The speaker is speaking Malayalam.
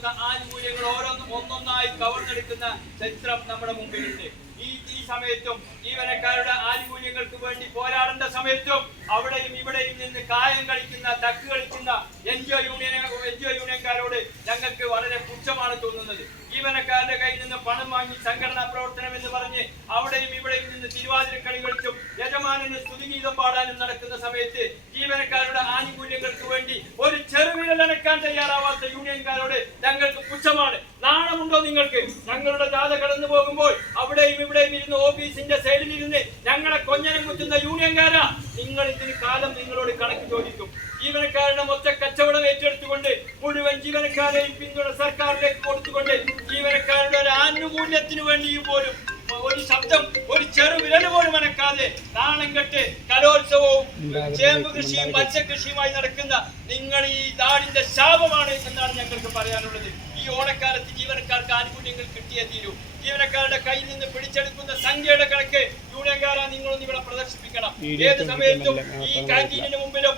കൊടുക്കുന്ന ആനുകൂല്യങ്ങൾ ഓരോന്നും ഒന്നൊന്നായി കവർന്നെടുക്കുന്ന ചരിത്രം നമ്മുടെ മുമ്പിലുണ്ട്. ഈ സമയത്തും ജീവനക്കാരുടെ ആനുകൂല്യങ്ങൾക്ക് വേണ്ടി പോരാടേണ്ട സമയത്തും അവിടെയും ഇവിടെയും നിന്ന് കായം കളിക്കുന്ന, തക്ക് കളിക്കുന്ന എൻജിഒ യൂണിയൻകാരോട് ഞങ്ങൾക്ക് വളരെ പുച്ഛമാണ് തോന്നുന്നത്. ജീവനക്കാരുടെ കയ്യിൽ നിന്ന് പണം വാങ്ങി സംഘടനാ പ്രവർത്തനം എന്ന് പറഞ്ഞ് അവിടെയും ഇവിടെയും നിന്ന് തിരുവാതിരക്കളി കളിച്ചും യജമാനന് സ്തുതിഗീതം പാടാനും നടക്കുന്ന സമയത്ത് ജീവനക്കാരുടെ ആനുകൂല്യങ്ങൾക്ക് വേണ്ടി ഒരു ചെറുവിരലനക്കാൻ തയ്യാറാവാത്ത യൂണിയൻകാരോട് ഞങ്ങൾക്ക് പുച്ഛമാണ്. നാണമുണ്ടോ നിങ്ങൾക്ക്? ഞങ്ങളുടെ ജാഥ കടന്നു പോകുമ്പോൾ അവിടെയും ഇവിടെയും ഇരുന്ന് ഓഫീസിന്റെ സൈഡിലിരുന്ന് ഞങ്ങളെ കൊഞ്ഞനം കുത്തുന്ന യൂണിയൻകാരാ, നിങ്ങൾ ഇതിന് കാലം നിങ്ങളോട് കണക്ക് ചോദിക്കും. ജീവനക്കാരുടെ മൊത്ത കച്ചവടം ഏറ്റെടുത്തുകൊണ്ട് മുഴുവൻ ജീവനക്കാരെയും പിന്തുണ സർക്കാരിലേക്ക് കൊടുത്തുകൊണ്ട് ജീവനക്കാരുടെ ഒരു ആനുകൂല്യത്തിനു വേണ്ടിയും പോലും ഒരു ശബ്ദം, ഒരു ചെറുവിരൽ പോലും അനക്കാതെ നാണം കെട്ട് കലോത്സവവും ചേമ്പ് കൃഷിയും മത്സ്യകൃഷിയുമായി നടക്കുന്ന നിങ്ങൾ ഈ നാടിന്റെ ശാപമാണ് എന്നാണ് ഞങ്ങൾക്ക് പറയാനുള്ളത്. ഈ ഓണക്കാലത്ത് ജീവനക്കാർക്ക് ആനുകൂല്യങ്ങൾ കിട്ടിയേ തീരൂ. ജീവനക്കാരുടെ കയ്യിൽ നിന്ന് പിടിച്ചെടുക്കുന്ന സംഖ്യയുടെ കണക്ക് യൂണിയൻകാരാ നിങ്ങളൊന്ന് ഇവിടെ പ്രദർശിപ്പിക്കണം. ഏത് സമയത്തും ഈ കാന്റീനിന് മുമ്പിലും